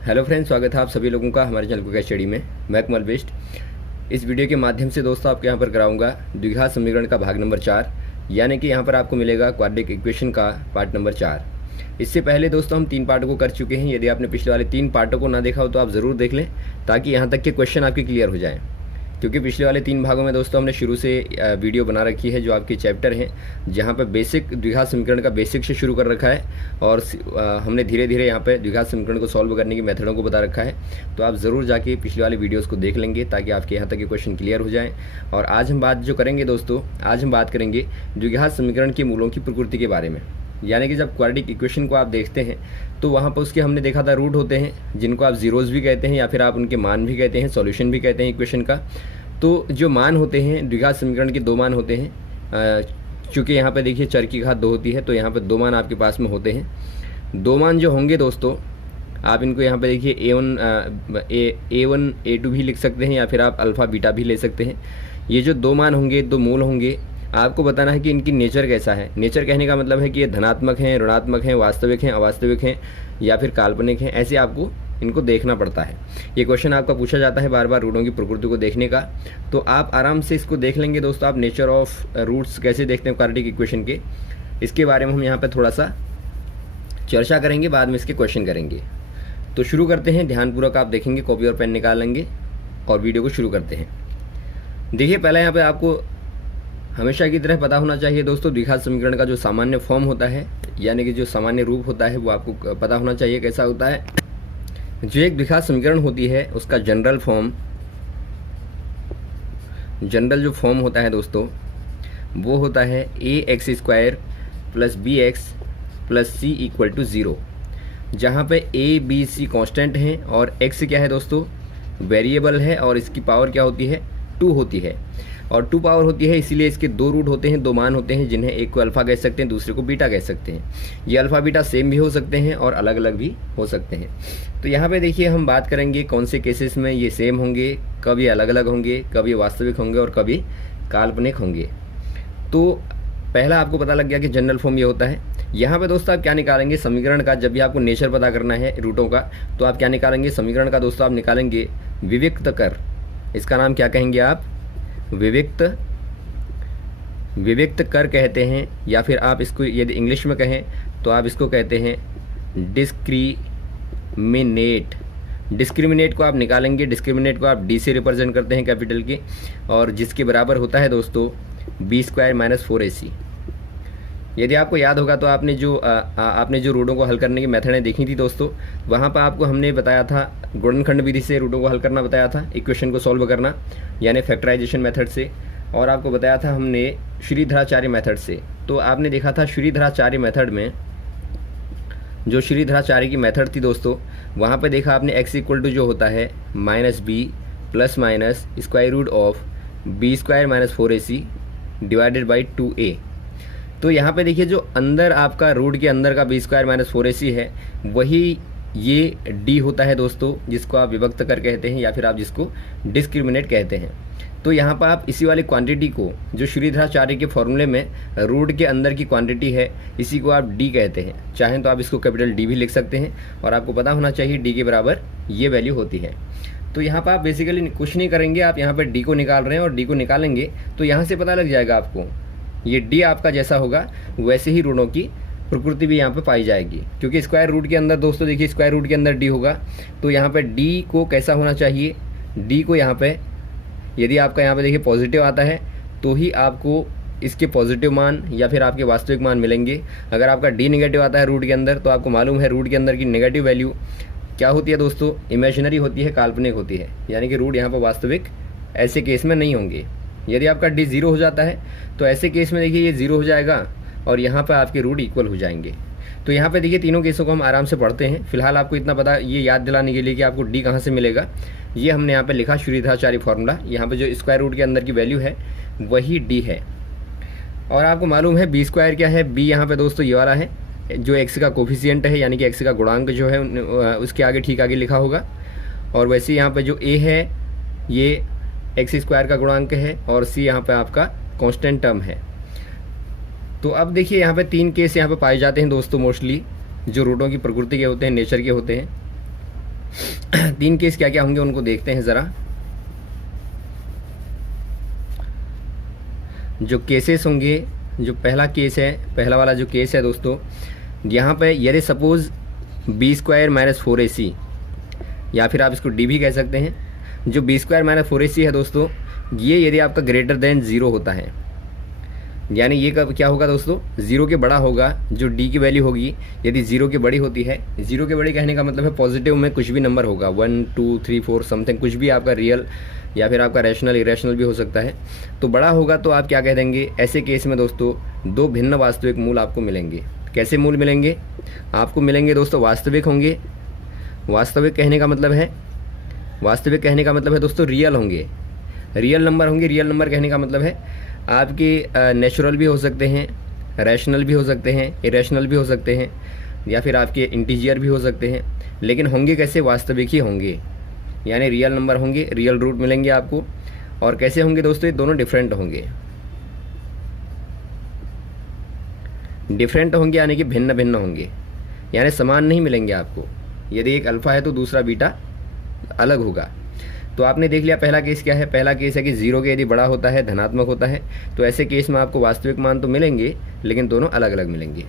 Hello friends, स्वागत है आप सभी लोगों का हमारे चैनल क्विक स्टडी में। मैं कमल बेस्ट। इस वीडियो के माध्यम से दोस्तों आपके यहाँ पर कराऊंगा द्विघात समीकरण का भाग नंबर 4, यानी कि यहाँ पर आपको मिलेगा क्वाड्रेटिक इक्वेशन का पार्ट नंबर 4। इससे पहले दोस्तों हम 3 पार्टों को कर चुके हैं। यदि आपने पिछले वाले 3 पार्टों को ना देखा हो तो आप ज़रूर देख लें, ताकि यहाँ तक के क्वेश्चन आपके क्लियर हो जाएँ। क्योंकि पिछले वाले 3 भागों में दोस्तों हमने शुरू से वीडियो बना रखी है, जो आपके चैप्टर हैं, जहाँ पर बेसिक द्विघात समीकरण का बेसिक से शुरू कर रखा है, और हमने धीरे धीरे यहाँ पे द्विघात समीकरण को सॉल्व करने की मेथडों को बता रखा है। तो आप ज़रूर जाके पिछले वाले वीडियोस को देख लेंगे, ताकि आपके यहाँ तक के क्वेश्चन क्लियर हो जाएँ। और आज हम बात जो करेंगे दोस्तों, आज हम बात करेंगे द्विघात समीकरण के मूलों की प्रकृति के बारे में। यानी कि जब क्वाड्रेटिक इक्वेशन को आप देखते हैं तो वहाँ पर उसके हमने देखा था रूट होते हैं, जिनको आप जीरोज़ भी कहते हैं या फिर आप उनके मान भी कहते हैं, सॉल्यूशन भी कहते हैं इक्वेशन का। तो जो मान होते हैं द्विघात समीकरण के 2 मान होते हैं। चूँकि यहाँ पे देखिए चर की घात 2 होती है, तो यहाँ पे 2 मान आपके पास में होते हैं। 2 मान जो होंगे दोस्तों, आप इनको यहाँ पे देखिए A1 A2 भी लिख सकते हैं, या फिर आप अल्फ़ा बीटा भी ले सकते हैं। ये जो 2 मान होंगे, 2 मूल होंगे, आपको बताना है कि इनकी नेचर कैसा है। नेचर कहने का मतलब है कि ये धनात्मक हैं, ऋणात्मक हैं, वास्तविक हैं, अवास्तविक हैं, या फिर काल्पनिक हैं। ऐसे आपको इनको देखना पड़ता है। ये क्वेश्चन आपका पूछा जाता है बार बार रूटों की प्रकृति को देखने का, तो आप आराम से इसको देख लेंगे दोस्तों। आप नेचर ऑफ रूट्स कैसे देखते हैं क्वाड्रेटिक इक्वेशन के, इसके बारे में हम यहाँ पे थोड़ा सा चर्चा करेंगे, बाद में इसके क्वेश्चन करेंगे। तो शुरू करते हैं, ध्यानपूर्वक आप देखेंगे, कॉपी और पेन निकाल लेंगे और वीडियो को शुरू करते हैं। देखिए, पहले यहाँ पर आपको हमेशा की तरह पता होना चाहिए दोस्तों, द्विघात समीकरण का जो सामान्य फॉर्म होता है, यानी कि जो सामान्य रूप होता है, वो आपको पता होना चाहिए कैसा होता है। जो एक द्विघात समीकरण होती है उसका जनरल जो फॉर्म होता है दोस्तों, वो होता है ax² + bx + c = 0, जहाँ पे a b c कांस्टेंट हैं और x क्या है दोस्तों, वेरिएबल है, और इसकी पावर क्या होती है, 2 होती है। और 2 पावर होती है, इसीलिए इसके 2 रूट होते हैं, 2 मान होते हैं, जिन्हें एक को अल्फ़ा कह सकते हैं, दूसरे को बीटा कह सकते हैं। ये अल्फ़ा बीटा सेम भी हो सकते हैं और अलग अलग भी हो सकते हैं। तो यहाँ पे देखिए, हम बात करेंगे कौन से केसेस में ये सेम होंगे, कब ये अलग अलग होंगे, कब ये वास्तविक होंगे और कभी काल्पनिक होंगे। तो पहला आपको पता लग गया कि जनरल फॉर्म ये होता है। यहाँ पे दोस्तों आप क्या निकालेंगे समीकरण का, जब भी आपको नेचर पता करना है रूटों का, तो आप क्या निकालेंगे समीकरण का दोस्तों, आप निकालेंगे विविक्त कर। इसका नाम क्या कहेंगे आप, विविक्त कर कहते हैं, या फिर आप इसको यदि इंग्लिश में कहें तो आप इसको कहते हैं डिस्क्रिमिनेट को आप निकालेंगे। डिस्क्रिमिनेट को आप डी से रिप्रेजेंट करते हैं, कैपिटल की, और जिसके बराबर होता है दोस्तों b² - 4ac। यदि आपको याद होगा तो आपने जो रूटों को हल करने की मेथडें देखी थी दोस्तों, वहाँ पर आपको हमने बताया था गुणनखंड विधि से रूटों को हल करना बताया था, इक्वेशन को सॉल्व करना, यानी फैक्टराइजेशन मेथड से, और आपको बताया था हमने श्रीधराचार्य मेथड से। तो आपने देखा था श्रीधराचार्य मेथड में, जो श्रीधराचार्य की मेथड थी दोस्तों, वहाँ पे देखा आपने x = जो होता है -b ± √b² - 4ac / 2a। तो यहाँ पे देखिए, जो अंदर आपका रूट के अंदर का b² - 4ac है, वही ये d होता है दोस्तों, जिसको आप विभक्त कर कहते हैं, या फिर आप जिसको डिस्क्रिमिनेट कहते हैं। तो यहाँ पर आप इसी वाली क्वांटिटी को, जो श्रीधराचार्य के फॉर्मूले में रूट के अंदर की क्वांटिटी है, इसी को आप d कहते हैं। चाहें तो आप इसको कैपिटल D भी लिख सकते हैं, और आपको पता होना चाहिए d के बराबर ये वैल्यू होती है। तो यहाँ पर आप बेसिकली कुछ नहीं करेंगे, आप यहाँ पर d को निकाल रहे हैं, और d को निकालेंगे तो यहाँ से पता लग जाएगा आपको, ये d आपका जैसा होगा वैसे ही रूटों की प्रकृति भी यहाँ पे पाई जाएगी। क्योंकि स्क्वायर रूट के अंदर दोस्तों देखिए, स्क्वायर रूट के अंदर d होगा, तो यहाँ पे d को कैसा होना चाहिए, d को यहाँ पे, यदि आपका यहाँ पे देखिए पॉजिटिव आता है तो ही आपको इसके पॉजिटिव मान या फिर आपके वास्तविक मान मिलेंगे। अगर आपका d नेगेटिव आता है रूट के अंदर, तो आपको मालूम है रूट के अंदर की नेगेटिव वैल्यू क्या होती है दोस्तों, इमेजिनरी होती है, काल्पनिक होती है, यानी कि रूट यहाँ पर वास्तविक ऐसे केस में नहीं होंगे। यदि आपका d 0 हो जाता है तो ऐसे केस में देखिए ये 0 हो जाएगा, और यहाँ पर आपके रूट इक्वल हो जाएंगे। तो यहाँ पे देखिए तीनों केसों को हम आराम से पढ़ते हैं। फिलहाल आपको इतना पता, ये याद दिलाने के लिए कि आपको d कहाँ से मिलेगा, ये हमने यहाँ पे लिखा श्रीधराचार्य फॉर्मूला। यहाँ पे जो स्क्वायर रूट के अंदर की वैल्यू है वही d है, और आपको मालूम है b² क्या है। b यहाँ पे दोस्तों ये वाला है, जो x का कोफिशिएंट है, यानी कि x का गुणांक जो है उसके आगे ठीक आगे लिखा होगा। और वैसे यहाँ पे जो a है ये x² का गुणांक है, और c यहाँ पे आपका कांस्टेंट टर्म है। तो अब देखिए यहाँ पे 3 केस यहाँ पे पाए जाते हैं दोस्तों मोस्टली, जो रूटों की प्रकृति के होते हैं, नेचर के होते हैं। तीन केस क्या क्या होंगे उनको देखते हैं ज़रा। जो केसेस होंगे, जो पहला केस है, पहला वाला जो केस है दोस्तों, यहाँ पे यदि सपोज़ b² - 4ac, या फिर आप इसको d भी कह सकते हैं। जो b² - 4ac है दोस्तों, ये यदि आपका ग्रेटर देन 0 होता है, यानी ये कब क्या होगा दोस्तों, 0 के बड़ा होगा। जो d की वैल्यू होगी यदि 0 के बड़ी होती है, 0 के बड़ी कहने का मतलब है पॉजिटिव में कुछ भी नंबर होगा, 1 2 3 4 समथिंग, कुछ भी आपका रियल या फिर आपका रैशनल इरेशनल भी हो सकता है, तो बड़ा होगा तो आप क्या कह देंगे। ऐसे केस में दोस्तों दो भिन्न वास्तविक मूल आपको मिलेंगे। कैसे मूल मिलेंगे आपको? मिलेंगे दोस्तों वास्तविक होंगे। वास्तविक कहने का मतलब है, वास्तविक कहने का मतलब है दोस्तों रियल होंगे, रियल नंबर होंगे। रियल नंबर कहने का मतलब है आपके नेचुरल भी हो सकते हैं, रैशनल भी हो सकते हैं, इरेशनल भी हो सकते हैं, या फिर आपके इंटीजर भी हो सकते हैं, लेकिन होंगे कैसे? वास्तविक ही होंगे, यानी रियल नंबर होंगे, रियल रूट मिलेंगे आपको। और कैसे होंगे दोस्तों? ये दोनों डिफरेंट होंगे, डिफरेंट होंगे यानी कि भिन्न भिन्न होंगे, यानी समान नहीं मिलेंगे आपको। यदि एक अल्फ़ा है तो दूसरा बीटा अलग होगा। तो आपने देख लिया पहला केस क्या है। पहला केस है कि 0 के यदि बड़ा होता है, धनात्मक होता है, तो ऐसे केस में आपको वास्तविक मान तो मिलेंगे लेकिन दोनों अलग अलग मिलेंगे।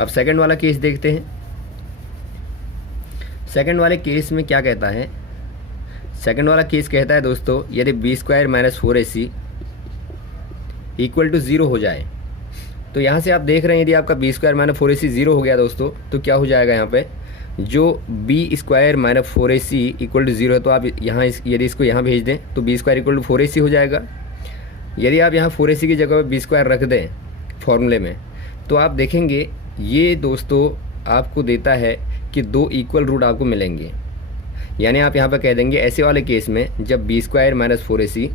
अब सेकंड वाला केस देखते हैं। सेकंड वाले केस में क्या कहता है? सेकंड वाला केस कहता है दोस्तों यदि b² - 4ac = 0 हो जाए, तो यहाँ से आप देख रहे हैं यदि आपका b² - 4ac 0 हो गया दोस्तों, तो क्या हो जाएगा यहाँ पे? जो b² - 4ac = 0 है, तो आप यहाँ यदि इसको यहाँ भेज दें तो b² = 4ac हो जाएगा। यदि आप यहाँ 4ac की जगह पर b² रख दें फॉर्मूले में, तो आप देखेंगे ये दोस्तों आपको देता है कि दो इक्वल रूट आपको मिलेंगे। यानी आप यहाँ पर कह देंगे ऐसे वाले केस में जब b² - 4ac,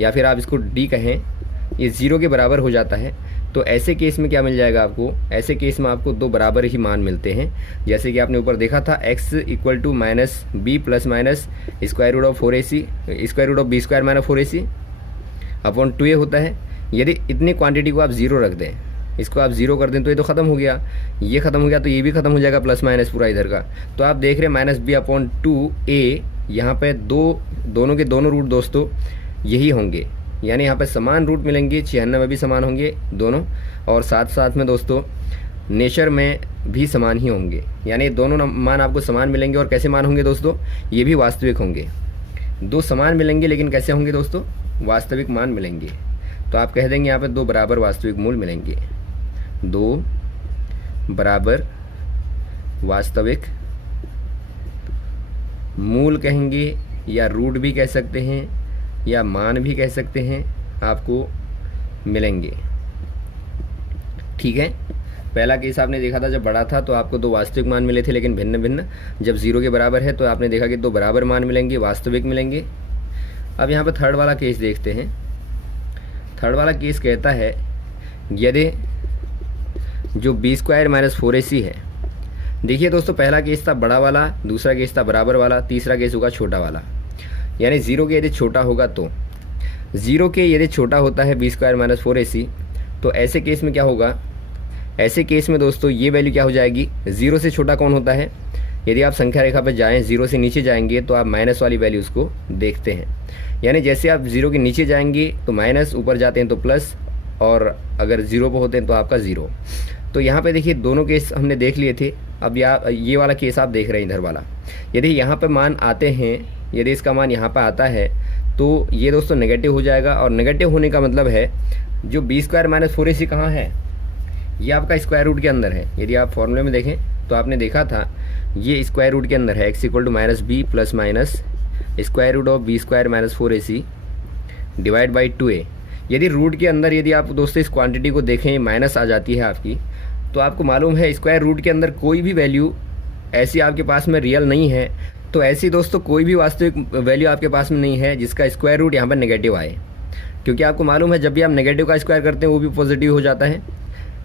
या फिर आप इसको d कहें, ये 0 के बराबर हो जाता है, तो ऐसे केस में क्या मिल जाएगा आपको? ऐसे केस में आपको दो बराबर ही मान मिलते हैं। जैसे कि आपने ऊपर देखा था x = -b ± √4ac, √b² - 4ac upon 2a होता है। यदि इतनी क्वांटिटी को आप 0 रख दें, इसको आप 0 कर दें, तो ये तो ख़त्म हो गया, ये ख़त्म हो गया, तो ये भी ख़त्म हो जाएगा, प्लस माइनस पूरा इधर का। तो आप देख रहे हैं -b/2a, यहाँ पे दोनों के दोनों रूट दोस्तों यही होंगे, यानी यहाँ पे समान रूट मिलेंगे। 96 में भी समान होंगे दोनों, और साथ साथ में दोस्तों नेचर में भी समान ही होंगे, यानी दोनों मान आपको समान मिलेंगे। और कैसे मान होंगे दोस्तों? ये भी वास्तविक होंगे। दो समान मिलेंगे लेकिन कैसे होंगे दोस्तों? वास्तविक मान मिलेंगे। तो आप कह देंगे यहाँ पे दो बराबर वास्तविक मूल मिलेंगे, दो बराबर वास्तविक मूल कहेंगे, या रूट भी कह सकते हैं, या मान भी कह सकते हैं, आपको मिलेंगे। ठीक है, पहला केस आपने देखा था जब बड़ा था तो आपको दो वास्तविक मान मिले थे लेकिन भिन्न भिन्न। जब 0 के बराबर है तो आपने देखा कि दो बराबर मान मिलेंगे, वास्तविक मिलेंगे। अब यहाँ पर थर्ड वाला केस देखते हैं। थर्ड वाला केस कहता है यदि जो b² - 4ac है। देखिए दोस्तों, पहला केस था बड़ा वाला, दूसरा केस था बराबर वाला, तीसरा केस होगा छोटा वाला। यानी 0 के यदि छोटा होगा तो 0 के यदि छोटा होता है b² - 4ac, तो ऐसे केस में क्या होगा? ऐसे केस में दोस्तों ये वैल्यू क्या हो जाएगी? 0 से छोटा कौन होता है? यदि आप संख्या रेखा पर जाएं, 0 से नीचे जाएंगे तो आप माइनस वाली वैल्यूज़ को देखते हैं। यानी जैसे आप 0 के नीचे जाएंगे तो माइनस, ऊपर जाते हैं तो प्लस, और अगर 0 पर होते हैं तो आपका 0। तो यहाँ पे देखिए दोनों केस हमने देख लिए थे। अब ये वाला केस आप देख रहे हैं इधर वाला। यदि यहाँ पे मान आते हैं, यदि इसका मान यहाँ पर आता है तो ये दोस्तों नेगेटिव हो जाएगा। और नेगेटिव होने का मतलब है जो b² - 4ac कहाँ है? ये आपका स्क्वायर रूट के अंदर है। यदि आप फॉर्मूले में देखें तो आपने देखा था ये स्क्वायर रूट के अंदर है, x = -b ± √b² - 4ac divide by 2a। यदि रूट के अंदर यदि आप दोस्तों इस क्वांटिटी को देखें, माइनस आ जाती है आपकी, तो आपको मालूम है स्क्वायर रूट के अंदर कोई भी वैल्यू ऐसी आपके पास में रियल नहीं है। तो ऐसी दोस्तों कोई भी वास्तविक वैल्यू आपके पास में नहीं है जिसका स्क्वायर रूट यहाँ पर नेगेटिव आए, क्योंकि आपको मालूम है जब भी आप नेगेटिव का स्क्वायर करते हैं वो भी पॉजिटिव हो जाता है।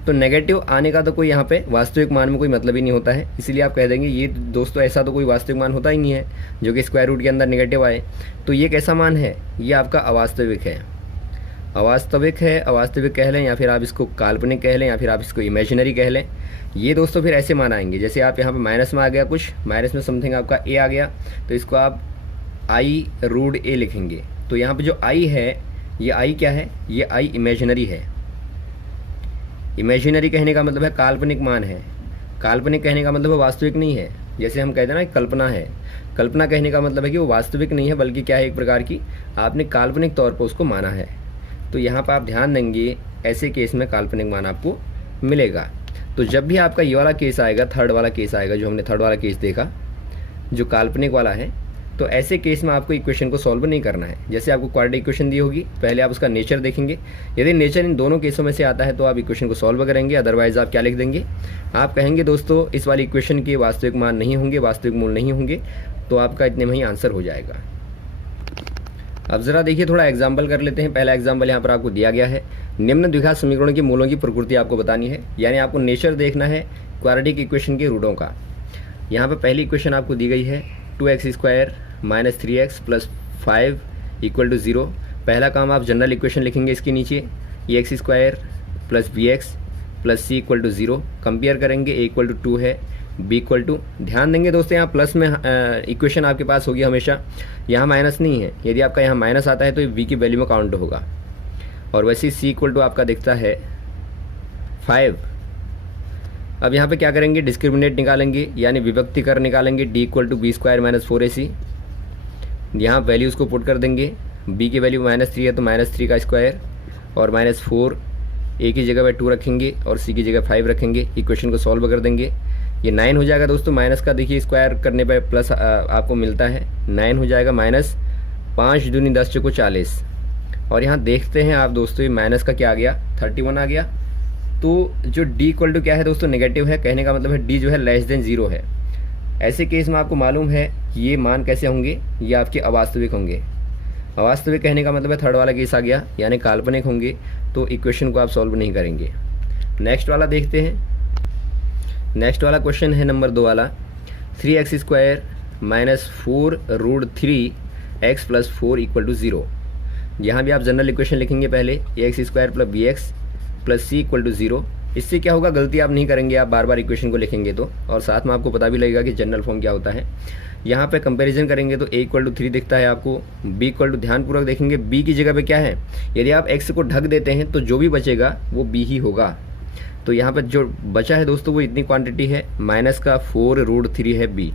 तो नेगेटिव आने का तो कोई यहाँ पे वास्तविक मान में कोई मतलब ही नहीं होता है। इसीलिए आप कह देंगे ये दोस्तों ऐसा तो कोई वास्तविक मान होता ही नहीं है जो कि स्क्वायर रूट के अंदर नेगेटिव आए। तो ये कैसा मान है? ये आपका अवास्तविक है। अवास्तविक है, अवास्तविक कह लें, या फिर आप इसको काल्पनिक कह लें, या फिर आप इसको इमेजिनरी कह लें। ये दोस्तों फिर ऐसे मान आएंगे, जैसे आप यहाँ पे माइनस में आ गया कुछ, माइनस में समथिंग आपका ए आ गया, तो इसको आप आई रूट ए लिखेंगे। तो यहाँ पे जो आई है, ये आई क्या है, ये आई इमेजिनरी है। इमेजिनरी कहने का मतलब है काल्पनिक मान है, काल्पनिक कहने का मतलब है वास्तविक नहीं है। जैसे हम कहते हैं ना कल्पना है, कल्पना कहने का मतलब है कि वो वास्तविक नहीं है, बल्कि क्या है, एक प्रकार की आपने काल्पनिक तौर पर उसको माना है। तो यहाँ पर आप ध्यान देंगे, ऐसे केस में काल्पनिक मान आपको मिलेगा। तो जब भी आपका ये वाला केस आएगा, थर्ड वाला केस आएगा, जो हमने थर्ड वाला केस देखा जो काल्पनिक वाला है, तो ऐसे केस में आपको इक्वेशन को सॉल्व नहीं करना है। जैसे आपको क्वाड्रेटिक इक्वेशन दी होगी, पहले आप उसका नेचर देखेंगे। यदि नेचर इन दोनों केसों में से आता है तो आप इक्वेशन को सॉल्व करेंगे, अदरवाइज आप क्या लिख देंगे, आप कहेंगे दोस्तों इस वाली इक्वेशन के वास्तविक मान नहीं होंगे, वास्तविक मूल नहीं होंगे, तो आपका इतने में ही आंसर हो जाएगा। अब ज़रा देखिए, थोड़ा एग्जाम्पल कर लेते हैं। पहला एग्जाम्पल यहाँ पर आपको दिया गया है, निम्न द्विघात समीकरणों के मूलों की प्रकृति आपको बतानी है, यानी आपको नेचर देखना है क्वाड्रेटिक इक्वेशन के रूटों का। यहाँ पर पहली इक्वेशन आपको दी गई है 2x² - 3x + 5 = 0। पहला काम आप जनरल इक्वेशन लिखेंगे इसके नीचे, ये x² + bx + c = 0। कंपेयर करेंगे, a = 2 है, b = ध्यान देंगे दोस्तों यहाँ प्लस में इक्वेशन आपके पास होगी हमेशा, यहाँ माइनस नहीं है। यदि आपका यहाँ माइनस आता है तो ये b की वैल्यू में काउंट होगा। और वैसे c = आपका दिखता है 5। अब यहाँ पे क्या करेंगे, डिस्क्रिमिनेट निकालेंगे, यानी विभक्तिकर निकालेंगे, d = b² - 4ac। यहाँ वैल्यूज़ को पुट कर देंगे, b की वैल्यू -3 है तो -3 का स्क्वायर, और -4, a की जगह पे 2 रखेंगे और c की जगह 5 रखेंगे। इक्वेशन को सॉल्व कर देंगे, ये 9 हो जाएगा दोस्तों। माइनस का देखिए स्क्वायर करने पे प्लस आपको मिलता है, 9 हो जाएगा। -5 दूनी 10 चौको 40। और यहाँ देखते हैं आप दोस्तों, ये माइनस का क्या आ गया, 31 आ गया। तो जो d = क्या है दोस्तों, नेगेटिव है, कहने का मतलब है d जो है <0 है। ऐसे केस में आपको मालूम है ये मान कैसे होंगे, ये आपके अवास्तविक होंगे। अवास्तविक कहने का मतलब है थर्ड वाला केस आ गया, यानी काल्पनिक होंगे, तो इक्वेशन को आप सॉल्व नहीं करेंगे। नेक्स्ट वाला देखते हैं। नेक्स्ट वाला क्वेश्चन है नंबर 2 वाला, 3x² - 4 √3x + 4 = 0। यहाँ भी आप जनरल इक्वेशन लिखेंगे पहले, ax² + bx + c = 0। इससे क्या होगा, गलती आप नहीं करेंगे, आप बार बार इक्वेशन को लिखेंगे तो, और साथ में आपको पता भी लगेगा कि जनरल फॉर्म क्या होता है। यहाँ पे कंपैरिजन करेंगे तो a = 3 दिखता है आपको, b = ध्यानपूर्वक देखेंगे, b की जगह पे क्या है, यदि आप x को ढक देते हैं तो जो भी बचेगा वो b ही होगा। तो यहाँ पर जो बचा है दोस्तों वो इतनी क्वांटिटी है, -4 √3 है b,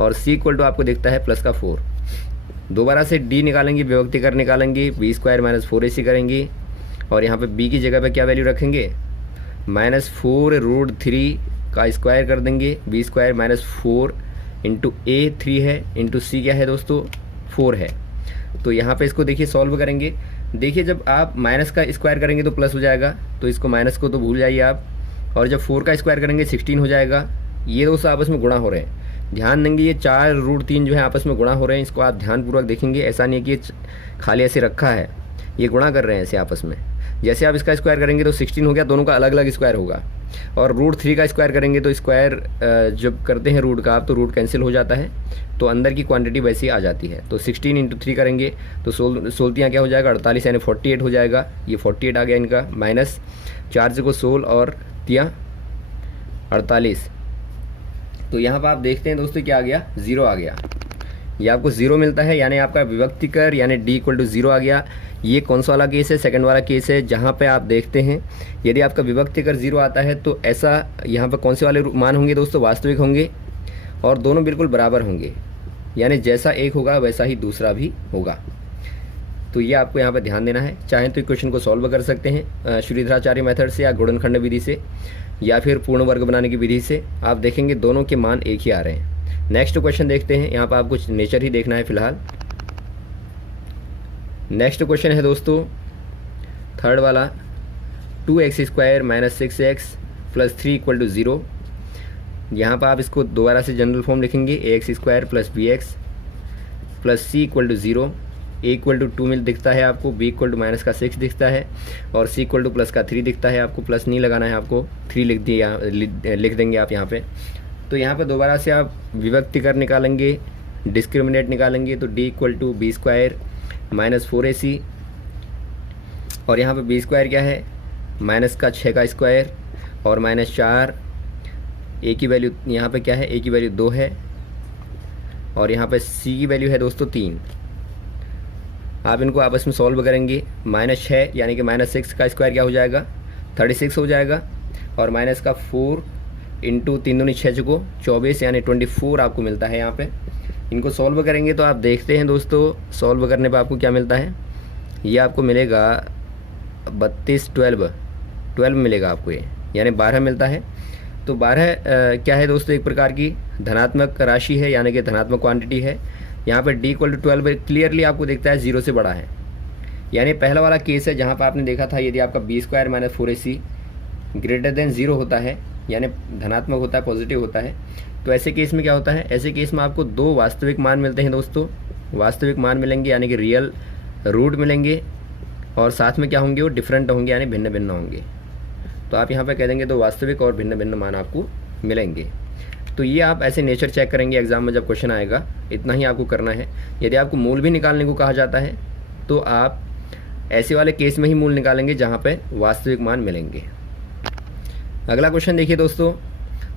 और c = आपको दिखता है +4। दोबारा से d निकालेंगे, विभक्तिकर निकालेंगे, b² - 4ac करेंगे, और यहाँ पे b की जगह पे क्या वैल्यू रखेंगे, -4 √3 का स्क्वायर कर देंगे, b² - 4 × a 3 है, × c क्या है दोस्तों 4 है। तो यहाँ पे इसको देखिए सॉल्व करेंगे। देखिए जब आप माइनस का स्क्वायर करेंगे तो प्लस हो जाएगा, तो इसको माइनस को तो भूल जाइए आप, और जब 4 का स्क्वायर करेंगे 16 हो जाएगा। ये दोस्तों आपस में गुणा हो रहे हैं, ध्यान देंगे, ये 4 √3 जो है आपस में गुणा हो रहे हैं। इसको आप ध्यानपूर्वक देखेंगे, ऐसा नहीं है कि ये खाली ऐसे रखा है, ये गुणा कर रहे हैं ऐसे आपस में। जैसे आप इसका स्क्वायर करेंगे तो 16 हो गया, दोनों का अलग अलग स्क्वायर होगा। और √3 का स्क्वायर करेंगे तो स्क्वायर जब करते हैं रूट का आप, तो रूट कैंसिल हो जाता है, तो अंदर की क्वांटिटी वैसे ही आ जाती है। तो 16 × 3 करेंगे तो 16 क्या हो जाएगा, 48 यानी 48 हो जाएगा। ये 48 आ गया इनका, माइनस 4 से को 16 और 3 48। तो यहाँ पर आप देखते हैं दोस्तों क्या आ गया, 0 आ गया। ये आपको 0 मिलता है, यानी आपका विभक्तिकर यानी d = 0 आ गया। ये कौन सा वाला केस है, सेकंड वाला केस है, जहाँ पे आप देखते हैं यदि आपका विभक्तिकर 0 आता है तो ऐसा यहाँ पे कौन से वाले मान होंगे दोस्तों, वास्तविक होंगे, और दोनों बिल्कुल बराबर होंगे, यानी जैसा एक होगा वैसा ही दूसरा भी होगा। तो ये आपको यहाँ पे ध्यान देना है। चाहें तो इक्वेशन को सॉल्व कर सकते हैं श्रीधराचार्य मेथड से, या गुणनखंड विधि से, या फिर पूर्ण वर्ग बनाने की विधि से। आप देखेंगे दोनों के मान एक ही आ रहे हैं। नेक्स्ट क्वेश्चन देखते हैं, यहाँ पर आपको नेचर ही देखना है फिलहाल। नेक्स्ट क्वेश्चन है दोस्तों थर्ड वाला, 2x² - 6x + 3 = 0। यहाँ पर आप इसको दोबारा से जनरल फॉर्म लिखेंगे, ax² + bx + c = 0। a = 2 मिल दिखता है आपको, b = -6 दिखता है, और c = +3 दिखता है। आपको प्लस नहीं लगाना है, आपको 3 लिख देंगे आप यहाँ पे। तो यहाँ पे दोबारा से आप विभक्तिकर निकालेंगे, डिस्क्रिमिनेट निकालेंगे, तो d = b² - 4ac और यहाँ पे बी स्क्वायर क्या है, माइनस का 6 का स्क्वायर और माइनस 4, ए की वैल्यू यहाँ पे क्या है, ए की वैल्यू 2 है और यहाँ पे सी की वैल्यू है दोस्तों 3। आप इनको आपस में सॉल्व करेंगे, माइनस 6 यानी कि माइनस 6 का स्क्वायर क्या हो जाएगा, 36 हो जाएगा और माइनस का 4 इंटू 3 दूनी 6 को 24 यानी 24 आपको मिलता है यहाँ पे। इनको सॉल्व करेंगे तो आप देखते हैं दोस्तों, सॉल्व करने पे आपको क्या मिलता है, ये आपको मिलेगा 32 12 मिलेगा आपको ये, यानी 12 मिलता है। तो 12 क्या है दोस्तों, एक प्रकार की धनात्मक राशि है, यानी कि धनात्मक क्वांटिटी है। यहाँ पर डी इक्वल टू 12 क्लियरली आपको दिखता है 0 से बड़ा है, यानी पहला वाला केस है जहाँ पर आपने देखा था यदि आपका b square minus 4ac greater than 0 होता है, यानी धनात्मक होता है, पॉजिटिव होता है, तो ऐसे केस में क्या होता है, ऐसे केस में आपको 2 वास्तविक मान मिलते हैं दोस्तों। वास्तविक मान मिलेंगे यानी कि रियल रूट मिलेंगे और साथ में क्या होंगे, वो डिफरेंट होंगे यानी भिन्न भिन्न होंगे। तो आप यहाँ पे कह देंगे 2 वास्तविक और भिन्न भिन्न मान आपको मिलेंगे। तो ये आप ऐसे नेचर चेक करेंगे एग्जाम में जब क्वेश्चन आएगा, इतना ही आपको करना है। यदि आपको मूल भी निकालने को कहा जाता है तो आप ऐसे वाले केस में ही मूल निकालेंगे जहाँ पे वास्तविक मान मिलेंगे। अगला क्वेश्चन देखिए दोस्तों,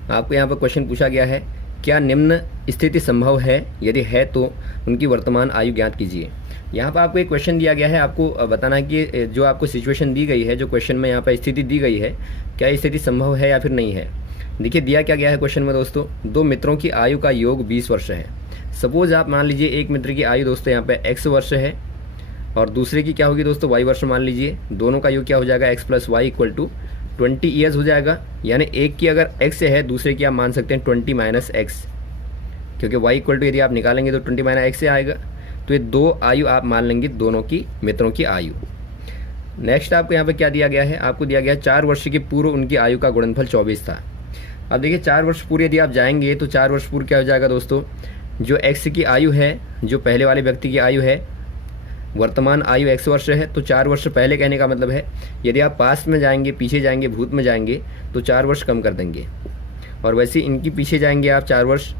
आपको यहाँ पर क्वेश्चन पूछा गया है, क्या निम्न स्थिति संभव है, यदि है तो उनकी वर्तमान आयु ज्ञात कीजिए। यहाँ पर आपको एक क्वेश्चन दिया गया है, आपको बताना है कि जो आपको सिचुएशन दी गई है, जो क्वेश्चन में यहाँ पर स्थिति दी गई है, क्या स्थिति संभव है या फिर नहीं है। देखिए दिया क्या गया है क्वेश्चन में दोस्तों, 2 मित्रों की आयु का योग 20 वर्ष है। सपोज आप मान लीजिए एक मित्र की आयु दोस्तों यहाँ पे x वर्ष है और दूसरे की क्या होगी दोस्तों, y वर्ष मान लीजिए। दोनों का योग क्या हो जाएगा, x plus y equal to 20 years हो जाएगा। यानी एक की अगर x है, दूसरे की आप मान सकते हैं 20 माइनस एक्स, क्योंकि y इक्वल टू यदि आप निकालेंगे तो 20 माइनस एक्स से आएगा। तो ये 2 आयु आप मान लेंगे दोनों की मित्रों की आयु। नेक्स्ट आपको यहाँ पे क्या दिया गया है, आपको दिया गया है 4 वर्ष के पूर्व उनकी आयु का गुणनफल 24 था। अब देखिए 4 वर्ष पूर्व यदि आप जाएंगे तो 4 वर्ष पूर्व क्या हो जाएगा दोस्तों, जो x की आयु है, जो पहले वाले व्यक्ति की आयु है, वर्तमान आयु x वर्ष है, तो 4 वर्ष पहले कहने का मतलब है यदि आप पास्ट में जाएंगे, पीछे जाएंगे, भूत में जाएंगे तो 4 वर्ष कम कर देंगे। और वैसे इनकी पीछे जाएंगे आप 4 वर्ष,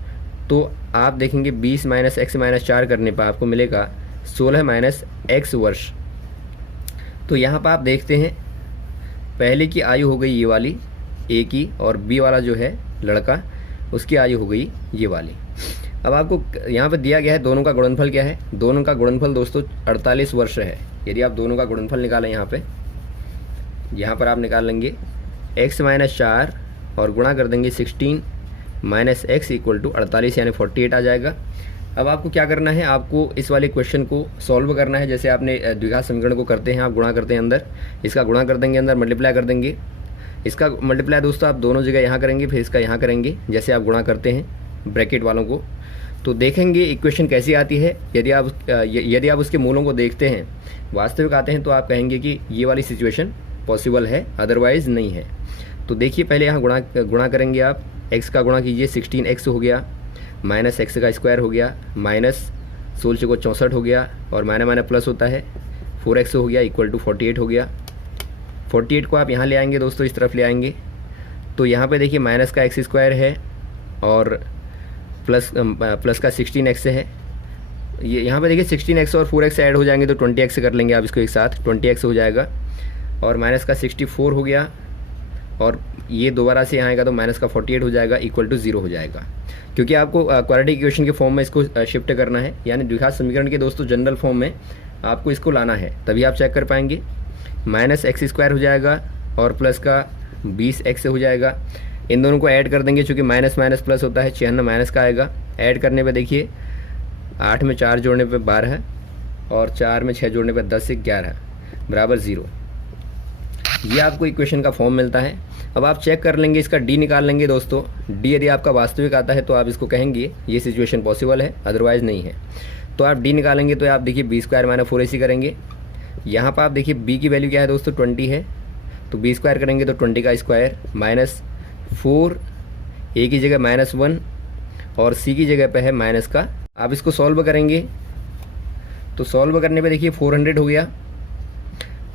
तो आप देखेंगे 20 माइनस एक्स माइनस 4 करने पर आपको मिलेगा 16 माइनस एक्स वर्ष। तो यहाँ पर आप देखते हैं पहले की आयु हो गई ये वाली ए की, और बी वाला जो है लड़का उसकी आयु हो गई ये वाली। अब आपको यहाँ पे दिया गया है दोनों का गुणनफल क्या है, दोनों का गुणनफल दोस्तों 48 वर्ष है। यदि आप दोनों का गुणनफल निकालें यहाँ पर आप निकाल लेंगे x माइनस 4 और गुणा कर देंगे 16 माइनस एक्स इक्वल टू 48 यानी 48 आ जाएगा। अब आपको क्या करना है, आपको इस वाले क्वेश्चन को सॉल्व करना है। जैसे आपने द्विघात समीकरण को करते हैं, आप गुणा करते हैं अंदर, इसका गुणा कर देंगे अंदर, मल्टीप्लाई कर देंगे। इसका मल्टीप्लाई दोस्तों आप दोनों जगह यहाँ करेंगे, फिर इसका यहाँ करेंगे, जैसे आप गुणा करते हैं ब्रैकेट वालों को। तो देखेंगे इक्वेशन कैसी आती है। यदि आप उसके मूलों को देखते हैं, वास्तविक आते हैं, तो आप कहेंगे कि ये वाली सिचुएशन पॉसिबल है, अदरवाइज नहीं है। तो देखिए पहले यहाँ गुणा करेंगे आप, x का गुणा कीजिए 16x हो गया, माइनस एक्स का स्क्वायर हो गया, माइनस 16 को 64 हो गया, और माइनस माइनस प्लस होता है 4x हो गया इक्वल टू 48 हो गया। 48 को आप यहाँ ले आएंगे दोस्तों, इस तरफ ले आएंगे, तो यहाँ पे देखिए माइनस का एक्स स्क्वायर है और प्लस का 16x है। ये यहाँ पे देखिए 16x और 4x ऐड हो जाएंगे तो 20x कर लेंगे आप इसको एक साथ, 20x हो जाएगा। और माइनस का 64 हो गया, और ये दोबारा से यहाँ आएगा तो माइनस का 48 हो जाएगा इक्वल टू 0 हो जाएगा। क्योंकि आपको क्वाड्रेटिक इक्वेशन के फॉर्म में इसको शिफ्ट करना है, यानी द्विघात समीकरण के दोस्तों जनरल फॉर्म में आपको इसको लाना है, तभी आप चेक कर पाएंगे। माइनस एक्स स्क्वायर हो जाएगा और प्लस का 20x हो जाएगा। इन दोनों को ऐड कर देंगे, चूँकि माइनस माइनस प्लस होता है, 96 माइनस का आएगा। ऐड करने पे देखिए 8 में 4 जोड़ने पे 12 और 4 में 6 जोड़ने पे 10 से 11 बराबर 0। ये आपको इक्वेशन का फॉर्म मिलता है। अब आप चेक कर लेंगे, इसका डी निकाल लेंगे दोस्तों। डी यदि आपका वास्तविक आता है तो आप इसको कहेंगे ये सिचुएशन पॉसिबल है, अदरवाइज नहीं है। तो आप डी निकालेंगे तो आप देखिए बी स्क्वायर माइनस 4ac करेंगे। यहाँ पर आप देखिए बी की वैल्यू क्या है दोस्तों, 20 है, तो बी स्क्वायर करेंगे तो 20 का स्क्वायर माइनस 4, ए की जगह -1 और सी की जगह पे है माइनस का। आप इसको सॉल्व करेंगे तो सॉल्व करने पे देखिए 400 हो गया,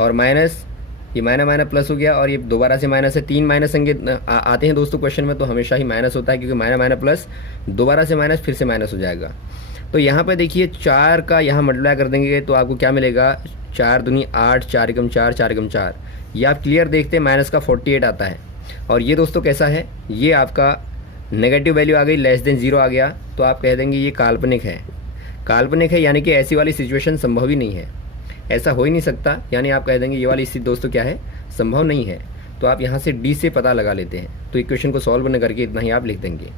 और माइनस ये माइनस प्लस हो गया, और ये दोबारा से माइनस है। 3 माइनस आते हैं दोस्तों क्वेश्चन में, तो हमेशा ही माइनस होता है, क्योंकि माइनस प्लस दोबारा से माइनस फिर से माइनस हो जाएगा। तो यहाँ पे देखिए 4 का यहाँ मल्टीप्लाई कर देंगे तो आपको क्या मिलेगा, 4 दूनी 8, 4 एकम 4, 4 एकम 4, ये आप क्लियर देखते हैं माइनस का 48 आता है। और ये दोस्तों कैसा है, ये आपका नेगेटिव वैल्यू आ गई, लेस देन 0 आ गया, तो आप कह देंगे ये काल्पनिक है। काल्पनिक है यानी कि ऐसी वाली सिचुएशन संभव ही नहीं है, ऐसा हो ही नहीं सकता, यानी आप कह देंगे ये वाली स्थिति दोस्तों क्या है, संभव नहीं है। तो आप यहाँ से डी से पता लगा लेते हैं। तो इक्वेशन को सॉल्व करके इतना ही आप लिख देंगे।